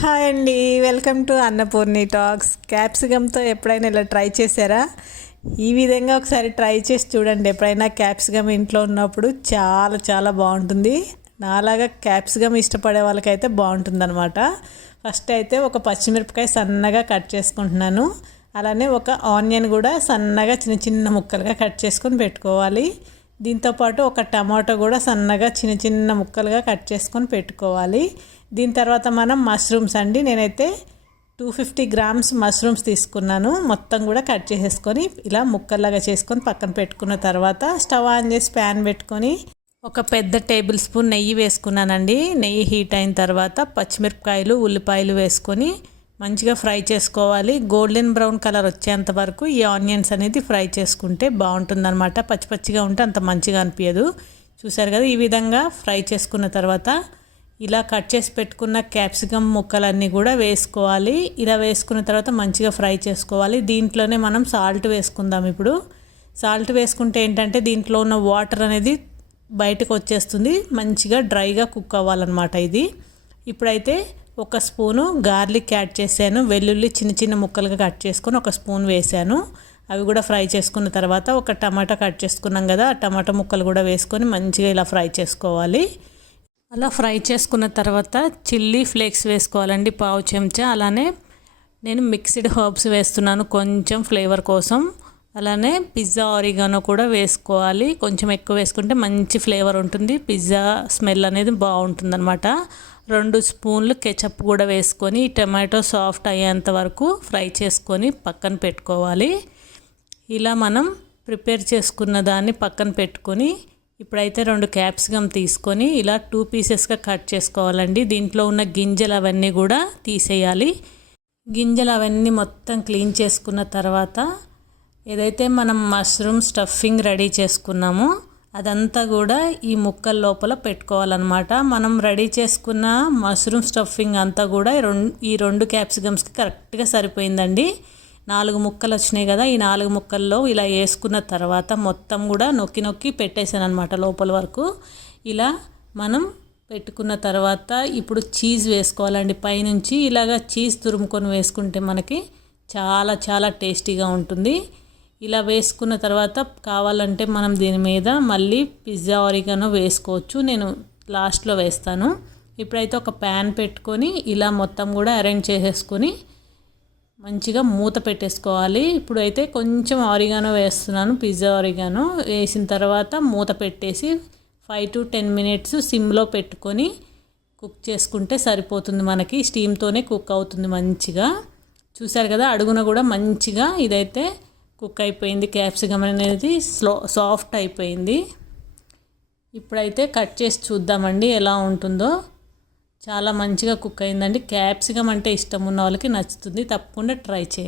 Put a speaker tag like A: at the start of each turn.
A: Hi అండి welcome to Annapurni talks. క్యాప్సికమ్తో ఎప్పుడైనా ఇలా ట్రై చేశారా? ఈ విధంగా ఒకసారి ట్రై చేసి చూడండి ఎప్పుడైనా క్యాప్సికమ్ ఇంట్లో ఉన్నప్పుడు చాలా చాలా బాగుంటుంది. నాలాగా క్యాప్సికమ్ ఇష్టపడే వాళ్ళకైతే బాగుంటుంది అనమాట ఫస్ట్ అయితే ఒక పచ్చిమిరపకాయ సన్నగా కట్ చేసుకుంటున్నాను. అలానే ఒక ఆనియన్ కూడా సన్నగా చిన్న చిన్న ముక్కలుగా కట్ చేసుకొని పెట్టుకోవాలి. దీంతోపాటు ఒక టమాటో కూడా సన్నగా చిన్న చిన్న ముక్కలుగా కట్ చేసుకొని పెట్టుకోవాలి. దీని తర్వాత మనం మష్రూమ్స్ అండి. నేనైతే టూ ఫిఫ్టీ గ్రామ్స్ మష్రూమ్స్ తీసుకున్నాను. మొత్తం కూడా కట్ చేసేసుకొని ఇలా ముక్కల్లాగా చేసుకొని పక్కన పెట్టుకున్న తర్వాత స్టవ్ ఆన్ చేసి ప్యాన్ పెట్టుకొని ఒక పెద్ద టేబుల్ స్పూన్ నెయ్యి వేసుకున్నానండి. నెయ్యి హీట్ అయిన తర్వాత పచ్చిమిరపకాయలు ఉల్లిపాయలు వేసుకొని మంచిగా ఫ్రై చేసుకోవాలి. గోల్డెన్ బ్రౌన్ కలర్ వచ్చేంత వరకు ఈ ఆనియన్స్ అనేది ఫ్రై చేసుకుంటే బాగుంటుందన్నమాట. పచ్చి పచ్చిగా ఉంటే అంత మంచిగా అనిపించదు చూసారు కదా ఈ విధంగా ఫ్రై చేసుకున్న తర్వాత ఇలా కట్ చేసి పెట్టుకున్న క్యాప్సికమ్ ముక్కలన్నీ కూడా వేసుకోవాలి. ఇలా వేసుకున్న తర్వాత మంచిగా ఫ్రై చేసుకోవాలి. దీంట్లోనే మనం సాల్ట్ వేసుకుందాం ఇప్పుడు. సాల్ట్ వేసుకుంటే ఏంటంటే దీంట్లో ఉన్న వాటర్ అనేది బయటకు వచ్చేస్తుంది. మంచిగా డ్రైగా కుక్ అవ్వాలన్నమాట ఇది. ఇప్పుడైతే ఒక స్పూను గార్లిక్ యాడ్ చేశాను. వెల్లుల్లి చిన్న చిన్న ముక్కలుగా కట్ చేసుకొని ఒక స్పూన్ వేసాను అవి కూడా ఫ్రై చేసుకున్న తర్వాత ఒక టమాటా కట్ చేసుకున్నాం కదా ఆ టమాటా ముక్కలు కూడా వేసుకొని మంచిగా ఇలా ఫ్రై చేసుకోవాలి. అలా ఫ్రై చేసుకున్న తర్వాత చిల్లీ ఫ్లేక్స్ వేసుకోవాలండి పావు చెంచా. అలానే నేను మిక్స్డ్ హర్బ్స్ వేస్తున్నాను కొంచెం ఫ్లేవర్ కోసం. అలానే పిజ్జా ఆరిగానో కూడా వేసుకోవాలి. కొంచెం ఎక్కువ వేసుకుంటే మంచి ఫ్లేవర్ ఉంటుంది. పిజ్జా స్మెల్ అనేది బాగుంటుంది అనమాట రెండు స్పూన్లు కెచప్ కూడా వేసుకొని టమాటో సాఫ్ట్ అయ్యేంత వరకు ఫ్రై చేసుకొని పక్కన పెట్టుకోవాలి. ఇలా మనం ప్రిపేర్ చేసుకున్న దాన్ని పక్కన పెట్టుకొని ఇప్పుడైతే రెండు క్యాప్సికమ్ తీసుకొని ఇలా టూ పీసెస్గా కట్ చేసుకోవాలండి. దీంట్లో ఉన్న గింజలు అవన్నీ కూడా తీసేయాలి. గింజలు అవన్నీ మొత్తం క్లీన్ చేసుకున్న తర్వాత ఏదైతే మనం మష్రూమ్ స్టఫింగ్ రెడీ చేసుకున్నామో అదంతా కూడా ఈ ముక్కల లోపల పెట్టుకోవాలన్నమాట. మనం రెడీ చేసుకున్న మష్రూమ్ స్టఫింగ్ అంతా కూడా రెండు ఈ రెండు క్యాప్సికమ్స్కి కరెక్ట్గా సరిపోయిందండి. నాలుగు ముక్కలు వచ్చినాయి కదా ఈ నాలుగు ముక్కల్లో ఇలా వేసుకున్న తర్వాత మొత్తం కూడా నొక్కి నొక్కి పెట్టేశాను అనమాట లోపల వరకు. ఇలా మనం పెట్టుకున్న తర్వాత ఇప్పుడు చీజ్ వేసుకోవాలండి. పైనుంచి ఇలాగ చీజ్ తురుముకొని వేసుకుంటే మనకి చాలా చాలా టేస్టీగా ఉంటుంది. ఇలా వేసుకున్న తర్వాత కావాలంటే మనం దీని మీద మళ్ళీ పిజ్జా ఆరిగానో వేసుకోవచ్చు. నేను లాస్ట్లో వేస్తాను. ఇప్పుడైతే ఒక ప్యాన్ పెట్టుకొని ఇలా మొత్తం కూడా అరేంజ్ చేసేసుకొని మంచిగా మూత పెట్టేసుకోవాలి. ఇప్పుడైతే కొంచెం ఆరిగానో వేస్తున్నాను పిజ్జా ఆరిగానో. వేసిన తర్వాత మూత పెట్టేసి ఫైవ్ టు టెన్ మినిట్స్ సిమ్లో పెట్టుకొని కుక్ చేసుకుంటే సరిపోతుంది మనకి. స్టీమ్తోనే కుక్ అవుతుంది మంచిగా. చూసారు కదా అడుగున కూడా మంచిగా ఇదైతే కుక్ అయిపోయింది క్యాప్సికమ్ అనేది స్లో సాఫ్ట్ అయిపోయింది. ఇప్పుడైతే కట్ చేసి చూద్దామండి ఎలా ఉంటుందో. చాలా మంచిగా కుక్ అయిందండి. క్యాప్సికమ్ అంటే ఇష్టం ఉన్న వాళ్ళకి నచ్చుతుంది. తప్పకుండా ట్రై చేయండి.